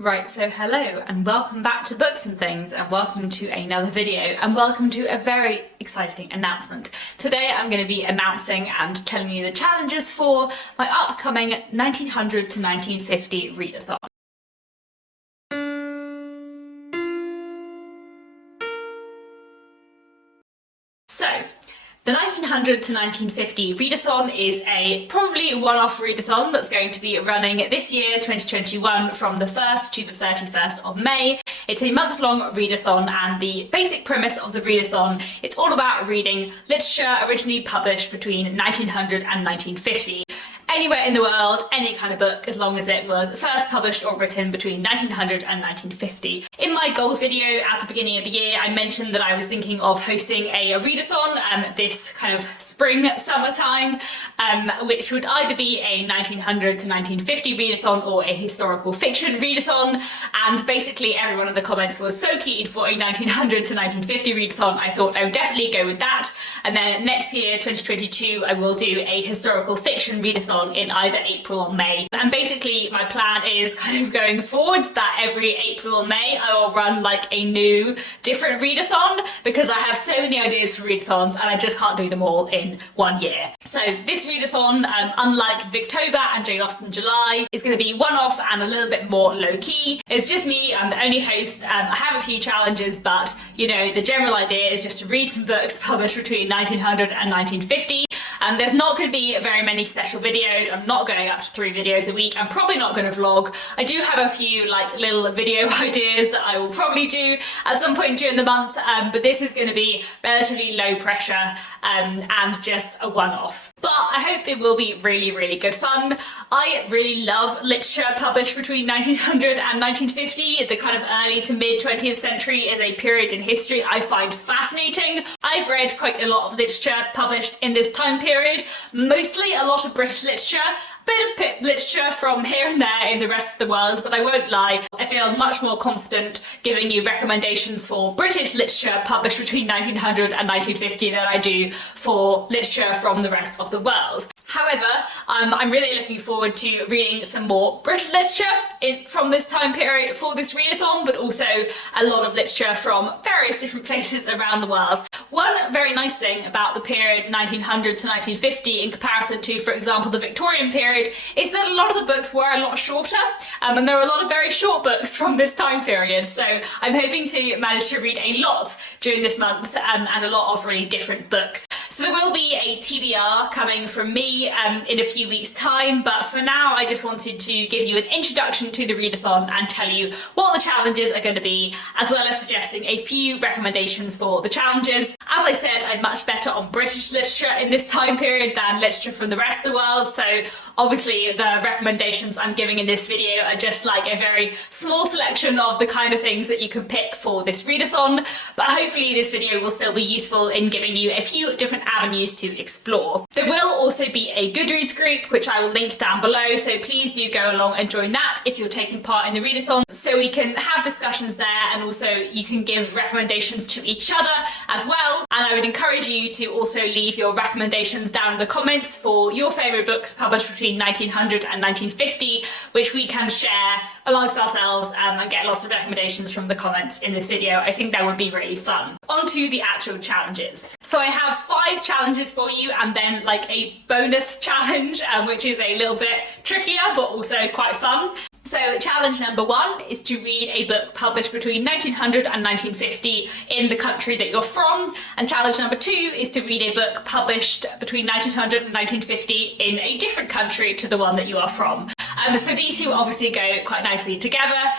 Right, so hello and welcome back to Books and Things, and welcome to another video, and welcome to a very exciting announcement. Today I'm going to be announcing and telling you the challenges for my upcoming 1900 to 1950 readathon. So, the 1900 to 1950 readathon is a probably one-off readathon that's going to be running this year, 2021, from the 1st to the 31st of May. It's a month-long readathon, and the basic premise of the readathon, it's all about reading literature originally published between 1900 and 1950. Anywhere in the world, any kind of book, as long as it was first published or written between 1900 and 1950. In my goals video at the beginning of the year, I mentioned that I was thinking of hosting a readathon this kind of spring, summertime, which would either be a 1900 to 1950 readathon or a historical fiction readathon. And basically everyone in the comments was so keen for a 1900 to 1950 readathon, I thought I would definitely go with that. And then next year, 2022, I will do a historical fiction readathon in either April or May. And basically my plan is kind of going forwards that every April or May I will run like a new different readathon, because I have so many ideas for readathons and I just can't do them all in one year. So this readathon, unlike Victober and Jane Austen July, is going to be one-off and a little bit more low-key. It's just me, I'm the only host. I have a few challenges, but you know, the general idea is just to read some books published between 1900 and 1950. There's not going to be very many special videos. I'm not going up to 3 videos a week. I'm probably not going to vlog. I do have a few like little video ideas that I will probably do at some point during the month, but this is going to be relatively low pressure and just a one-off. But I hope it will be really, really good fun. I really love literature published between 1900 and 1950. The kind of early to mid 20th century is a period in history I find fascinating. I've read quite a lot of literature published in this time period, mostly a lot of British literature, bit of pip literature from here and there in the rest of the world, but I won't lie, I feel much more confident giving you recommendations for British literature published between 1900 and 1950 than I do for literature from the rest of the world. However, I'm really looking forward to reading some more British literature from this time period for this readathon, but also a lot of literature from various different places around the world. One very nice thing about the period 1900 to 1950 in comparison to, for example, the Victorian period, is that a lot of the books were a lot shorter, and there are a lot of very short books from this time period. So I'm hoping to manage to read a lot during this month, and a lot of really different books. So there will be a TBR coming from me in a few weeks' time, but for now I just wanted to give you an introduction to the readathon and tell you what the challenges are going to be, as well as suggesting a few recommendations for the challenges. As I said, I'm much better on British literature in this time period than literature from the rest of the world, so obviously the recommendations I'm giving in this video are just like a very small selection of the kind of things that you can pick for this readathon, but hopefully this video will still be useful in giving you a few different avenues to explore. There will also be a Goodreads group, which I will link down below, so please do go along and join that if you're taking part in the readathon, so we can have discussions there, and also you can give recommendations to each other as well. And I would encourage you to also leave your recommendations down in the comments for your favourite books published between 1900 and 1950, which we can share amongst ourselves and get lots of recommendations from the comments in this video. I think that would be really fun. On to the actual challenges. So I have 5 challenges for you, and then like a bonus challenge, which is a little bit trickier but also quite fun. So challenge number 1 is to read a book published between 1900 and 1950 in the country that you're from, and challenge number 2 is to read a book published between 1900 and 1950 in a different country to the one that you are from. So these two obviously go quite nicely together,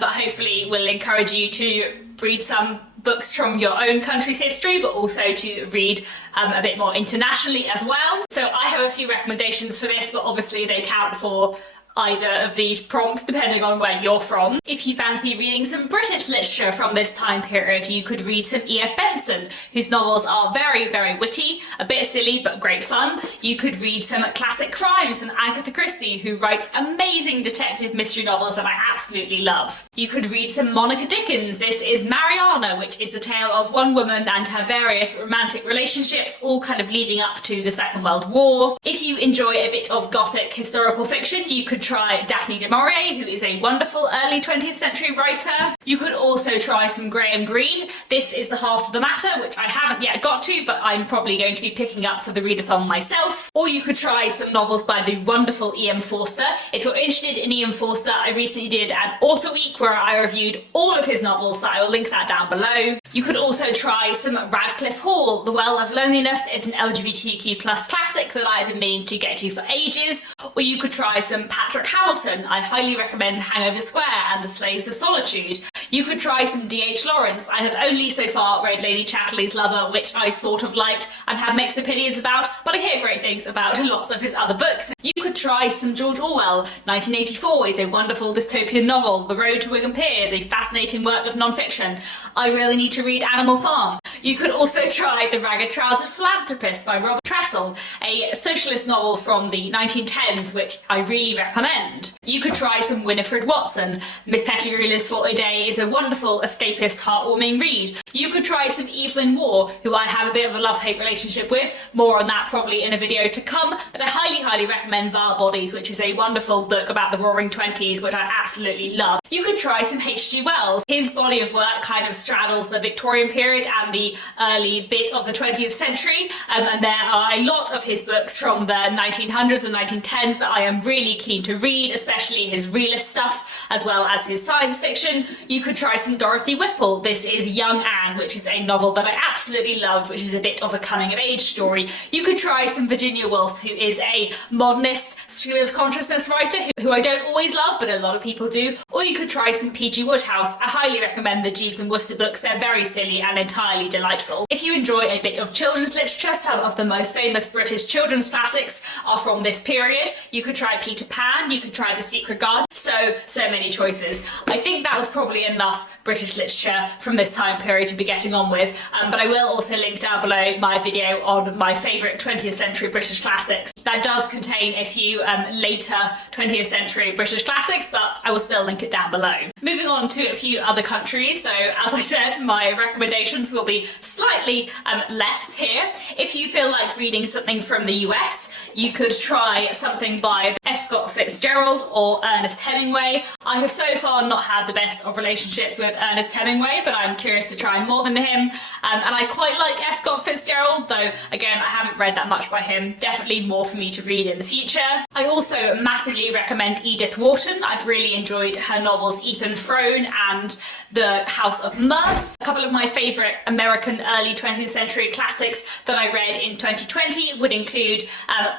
but hopefully will encourage you to read some books from your own country's history, but also to read a bit more internationally as well. So I have a few recommendations for this, but obviously they count for either of these prompts depending on where you're from. If you fancy reading some British literature from this time period, you could read some E.F. Benson, whose novels are very, very witty, a bit silly but great fun. You could read some classic crimes from Agatha Christie, who writes amazing detective mystery novels that I absolutely love. You could read some Monica Dickens. This is Mariana, which is the tale of one woman and her various romantic relationships, all kind of leading up to the Second World War. If you enjoy a bit of gothic historical fiction, you could try Daphne du Maurier, who is a wonderful early 20th century writer. You could also try some Graham Greene. This is The Heart of the Matter, which I haven't yet got to, but I'm probably going to be picking up for the readathon myself. Or you could try some novels by the wonderful E.M. Forster. If you're interested in E.M. Forster, I recently did an Author Week where I reviewed all of his novels, so I will link that down below. You could also try some Radcliffe Hall. The Well of Loneliness is an LGBTQ+ classic that I've been meaning to get to for ages. Or you could try some Patrick Hamilton. I highly recommend Hangover Square and The Slaves of Solitude. You could try some D.H. Lawrence. I have only so far read Lady Chatterley's Lover, which I sort of liked and have mixed opinions about, but I hear great things about lots of his other books. You could try some George Orwell. 1984 is a wonderful dystopian novel. The Road to Wigan Pier is a fascinating work of non-fiction. I really need to read Animal Farm. You could also try The Ragged Trousered Philanthropist by Robert Trussell, a socialist novel from the 1910s, which I really recommend. You could try some Winifred Watson. Miss Pettigrew Lives for a Day is a wonderful, escapist, heartwarming read. You could try some Evelyn Waugh, who I have a bit of a love-hate relationship with. More on that probably in a video to come, but I highly recommend Vile Bodies, which is a wonderful book about the Roaring Twenties, which I absolutely love. You could try some H.G. Wells. His body of work kind of straddles the Victorian period and the early bit of the 20th century, and there are a lot of his books from the 1900s and 1910s that I am really keen to read, especially his realist stuff, as well as his science fiction. You could try some Dorothy Whipple. This is Young Anne, which is a novel that I absolutely loved, which is a bit of a coming-of-age story. You could try some Virginia Woolf, who is a modernist stream of consciousness writer who I don't always love, but a lot of people do. Or you could try some P.G. Wodehouse. I highly recommend the Jeeves and Wooster books. They're very silly and entirely delightful. If you enjoy a bit of children's literature, some of the most famous British children's classics are from this period. You could try Peter Pan, you could try The Secret Garden. So many choices. I think that was probably enough British literature from this time period to be getting on with, but I will also link down below my video on my favourite 20th century British classics. That does contain a few later 20th century British classics, but I will still link it down below. Moving on to a few other countries, though, as I said, my recommendations will be slightly less here. If you feel like reading something from the US, you could try something by F. Scott Fitzgerald or Ernest Hemingway. I have so far not had the best of relationships with Ernest Hemingway, but I'm curious to try more than him. And I quite like F. Scott Fitzgerald, though again I haven't read that much by him. Definitely more for me to read in the future. I also massively recommend Edith Wharton. I've really enjoyed her novels Ethan Frome and The House of Mirth. A couple of my favourite American early 20th century classics that I read in 2020 would include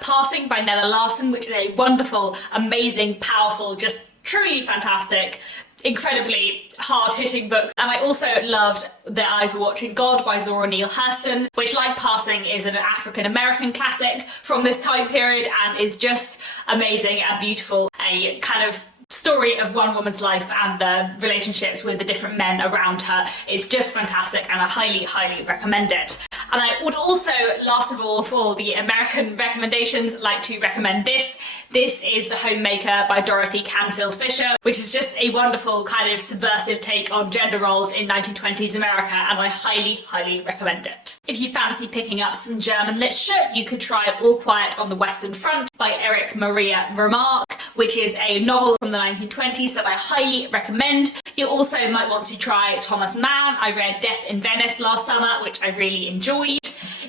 Pathing by Nella Larsen, which is a wonderful, amazing, powerful, just truly fantastic, incredibly hard-hitting book. And I also loved Their Eyes Were Watching God by Zora Neale Hurston, which, like Passing, is an African-American classic from this time period and is just amazing and beautiful. A kind of story of one woman's life and the relationships with the different men around her is just fantastic, and I highly recommend it. And I would also, last of all, for the American recommendations, like to recommend this. This is The Homemaker by Dorothy Canfield Fisher, which is just a wonderful kind of subversive take on gender roles in 1920s America, and I highly recommend it. If you fancy picking up some German literature, you could try All Quiet on the Western Front by Erich Maria Remarque, which is a novel from the 1920s that I highly recommend. You also might want to try Thomas Mann. I read Death in Venice last summer, which I really enjoyed.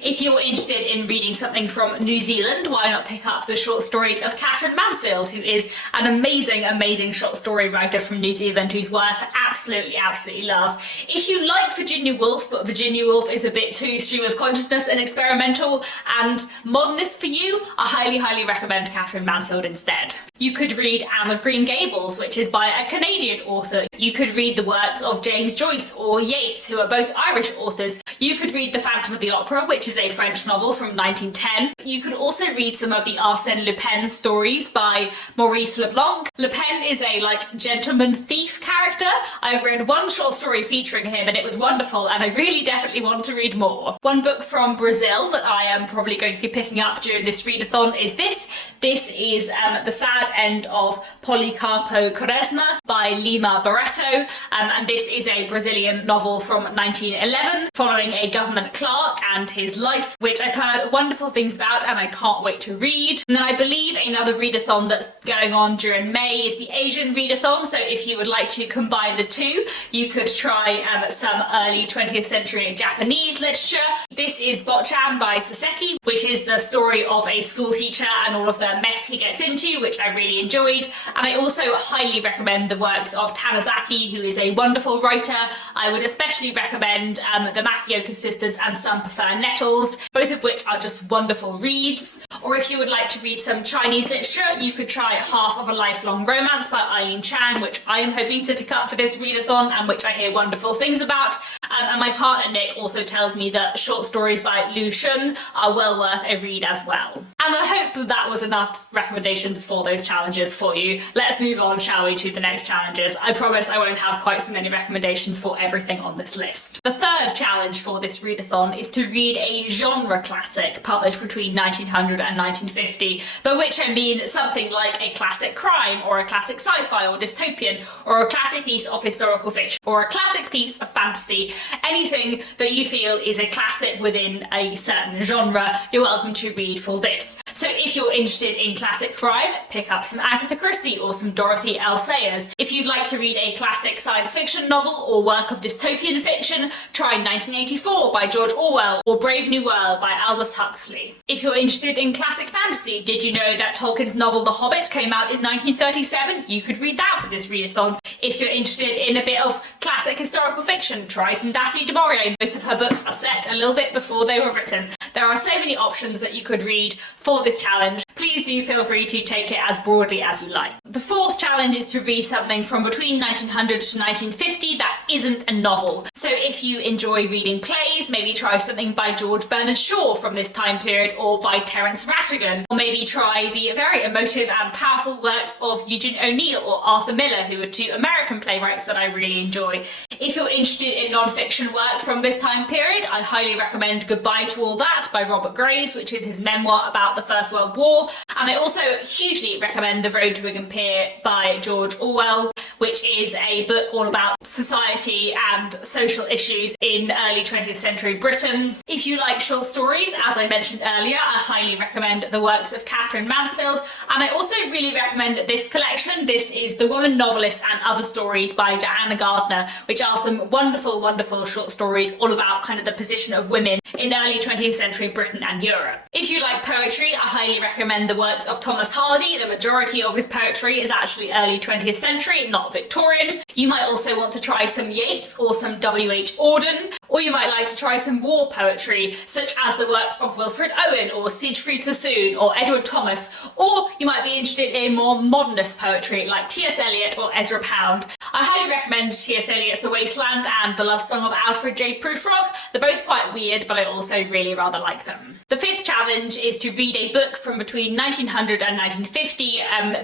If you're interested in reading something from New Zealand, why not pick up the short stories of Catherine Mansfield, who is an amazing short story writer from New Zealand whose work I absolutely love. If you like Virginia Woolf, but Virginia Woolf is a bit too stream of consciousness and experimental and modernist for you, I highly recommend Catherine Mansfield instead. You could read Anne of Green Gables, which is by a Canadian author. You could read the works of James Joyce or Yeats, who are both Irish authors. You could read The Phantom of the Opera, which is a French novel from 1910. You could also read some of the Arsène Lupin stories by Maurice Leblanc. Lupin is a gentleman thief character. I've read one short story featuring him and it was wonderful, and I really definitely want to read more. One book from Brazil that I am probably going to be picking up during this readathon is this. This is The Sad End of Policarpo Quaresma by Lima Barreto, and this is a Brazilian novel from 1911 following a government clerk and his life, which I've heard wonderful things about and I can't wait to read. And then I believe another readathon that's going on during May is the Asian readathon, so if you would like to combine the two, you could try some early 20th century Japanese literature. This is Botchan by Saseki, which is the story of a school teacher and all of the mess he gets into, which I really enjoyed. And I also highly recommend the works of Tanizaki, who is a wonderful writer. I would especially recommend the Makioka sisters and Some Prefer Nettles, both of which are just wonderful reads. Or if you would like to read some Chinese literature, you could try Half of a Lifelong Romance by Eileen Chang, which I am hoping to pick up for this readathon and which I hear wonderful things about. And my partner Nick also tells me that short stories by Lu Xun are well worth a read as well. And I hope that that was enough recommendations for those challenges for you. Let's move on, shall we, to the next challenges. I promise I won't have quite so many recommendations for everything on this list. The third challenge for this readathon is to read a genre classic published between 1900 and 1950, by which I mean something like a classic crime, or a classic sci-fi or dystopian, or a classic piece of historical fiction, or a classic piece of fantasy. Anything that you feel is a classic within a certain genre, you're welcome to read for this. So if you're interested in classic crime, pick up some Agatha Christie or some Dorothy L. Sayers. If you'd like to read a classic science fiction novel or work of dystopian fiction, try 1984 by George Orwell or Brave New World by Aldous Huxley. If you're interested in classic fantasy, did you know that Tolkien's novel The Hobbit came out in 1937? You could read that for this readathon. If you're interested in a bit of classic historical fiction, try some Daphne du Maurier. Most of her books are set a little bit before they were written. There are so many options that you could read for this challenge. Please do feel free to take it as broadly as you like. The fourth challenge is to read something from between 1900 to 1950 that isn't a novel. So if you enjoy reading plays, maybe try something by George Bernard Shaw from this time period, or by Terence Rattigan, or maybe try the very emotive and powerful works of Eugene O'Neill or Arthur Miller, who are two American playwrights that I really enjoy. If you're interested in non-fiction work from this time period, I highly recommend Goodbye to All That by Robert Graves, which is his memoir about the First World War. And I also hugely recommend The Road to Wigan Pier by George Orwell, which is a book all about society and social issues in early 20th century Britain. If you like short stories, as I mentioned earlier, I highly recommend the works of Catherine Mansfield, and I also really recommend this collection. This is The Woman Novelist and Other Stories by Diana Gardner, which are some wonderful, wonderful short stories all about kind of the position of women in early 20th century Britain and Europe. If you like poetry, I highly recommend the works of Thomas Hardy. The majority of his poetry is actually early 20th century, not Victorian. You might also want to try some Yeats or some W.H. Auden, or you might like to try some war poetry, such as the works of Wilfred Owen or Siegfried Sassoon or Edward Thomas, or you might be interested in more modernist poetry like T.S. Eliot or Ezra Pound. I highly recommend T.S. Eliot's The Wasteland and The Love Song of Alfred J. Prufrock. They're both quite weird, but I also really rather like them. The fifth challenge is to read a book from between 1900 and 1950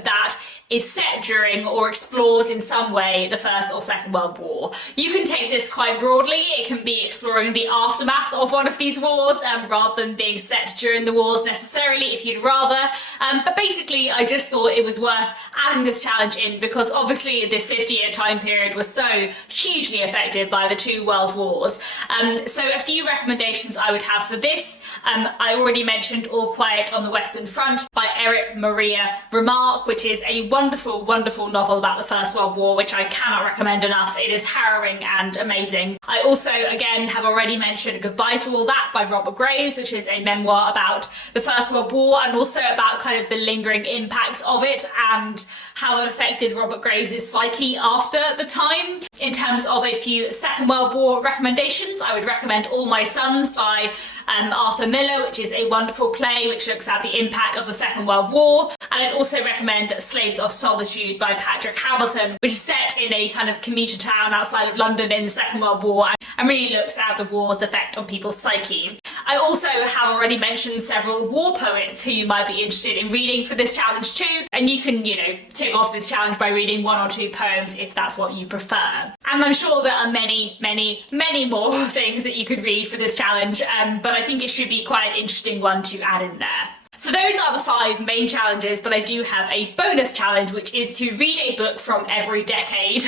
that is set during or explores in some way the First or Second World War. You can take this quite broadly. It can be exploring the aftermath of one of these wars rather than being set during the wars necessarily, if you'd rather. But basically, I just thought it was worth adding this challenge in because obviously this 50-year time period was so hugely affected by the two world wars. So a few recommendations I would have for this. I already mentioned All Quiet on the Western Front by Eric Maria Remarque, which is a wonderful, wonderful novel about the First World War, which I cannot recommend enough. It is harrowing and amazing. I also, again, have already mentioned Goodbye to All That by Robert Graves, which is a memoir about the First World War and also about kind of the lingering impacts of it and how it affected Robert Graves' psyche after the time. In terms of a few Second World War recommendations, I would recommend All My Sons by Arthur Miller, which is a wonderful play which looks at the impact of the Second World War. And I'd also recommend Slaves of Solitude by Patrick Hamilton, which is set in a kind of commuter town outside of London in the Second World War and really looks at the war's effect on people's psyche. I also have already mentioned several war poets who you might be interested in reading for this challenge too, and you can, tick off this challenge by reading 1 or 2 poems if that's what you prefer. And I'm sure there are many, many, many more things that you could read for this challenge, but I think it should be quite an interesting one to add in there. So those are the 5 main challenges, but I do have a bonus challenge, which is to read a book from every decade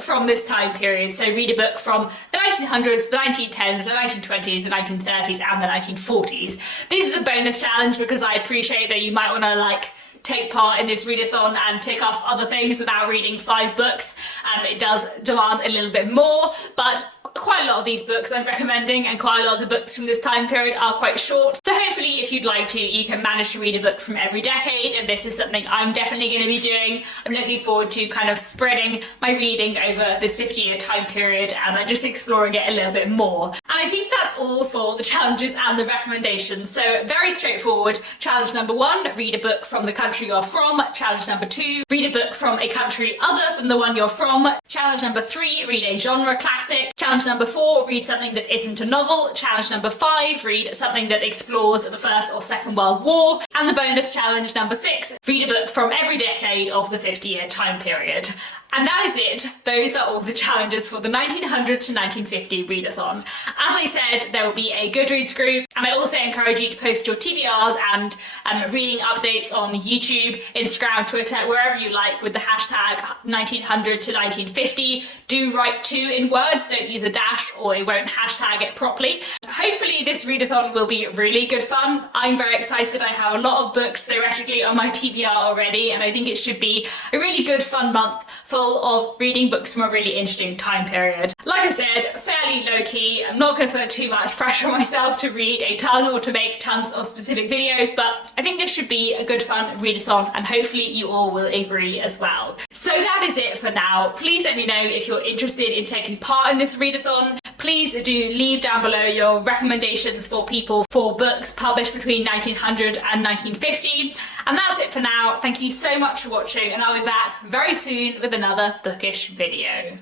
from this time period. So read a book from the 1900s, the 1910s, the 1920s, the 1930s, and the 1940s. This is a bonus challenge because I appreciate that you might want to take part in this readathon and tick off other things without reading 5 books. It does demand a little bit more, but quite a lot of these books I'm recommending and quite a lot of the books from this time period are quite short. So hopefully if you'd like to, you can manage to read a book from every decade, and this is something I'm definitely going to be doing. I'm looking forward to kind of spreading my reading over this 50-year time period and just exploring it a little bit more. And I think that's all for the challenges and the recommendations. So very straightforward. Challenge number 1, read a book from the country you're from. Challenge number 2, read a book from a country other than the one you're from. Challenge number 3, read a genre classic. Challenge number 4, read something that isn't a novel. Challenge number 5, read something that explores the First or Second World War. And the bonus challenge number 6, read a book from every decade of the 50-year time period. And that is it. Those are all the challenges for the 1900 to 1950 readathon. As I said, there will be a Goodreads group, and I also encourage you to post your TBRs and reading updates on YouTube, Instagram, Twitter, wherever you like with the hashtag 1900 to 1950. Do write 2 in words, don't use a dash or it won't hashtag it properly. Hopefully this readathon will be really good fun. I'm very excited. I have a lot of books theoretically on my TBR already, and I think it should be a really good fun month full of reading books from a really interesting time period. Like I said, fairly low-key. I'm not going to put too much pressure on myself to read a ton or to make tons of specific videos, but I think this should be a good fun readathon, and hopefully you all will agree as well. So that is it for now. Please let me know if you're interested in taking part in this readathon. Please do leave down below your recommendations for people for books published between 1900 and 1950. And that's it for now. Thank you so much for watching, and I'll be back very soon with another bookish video.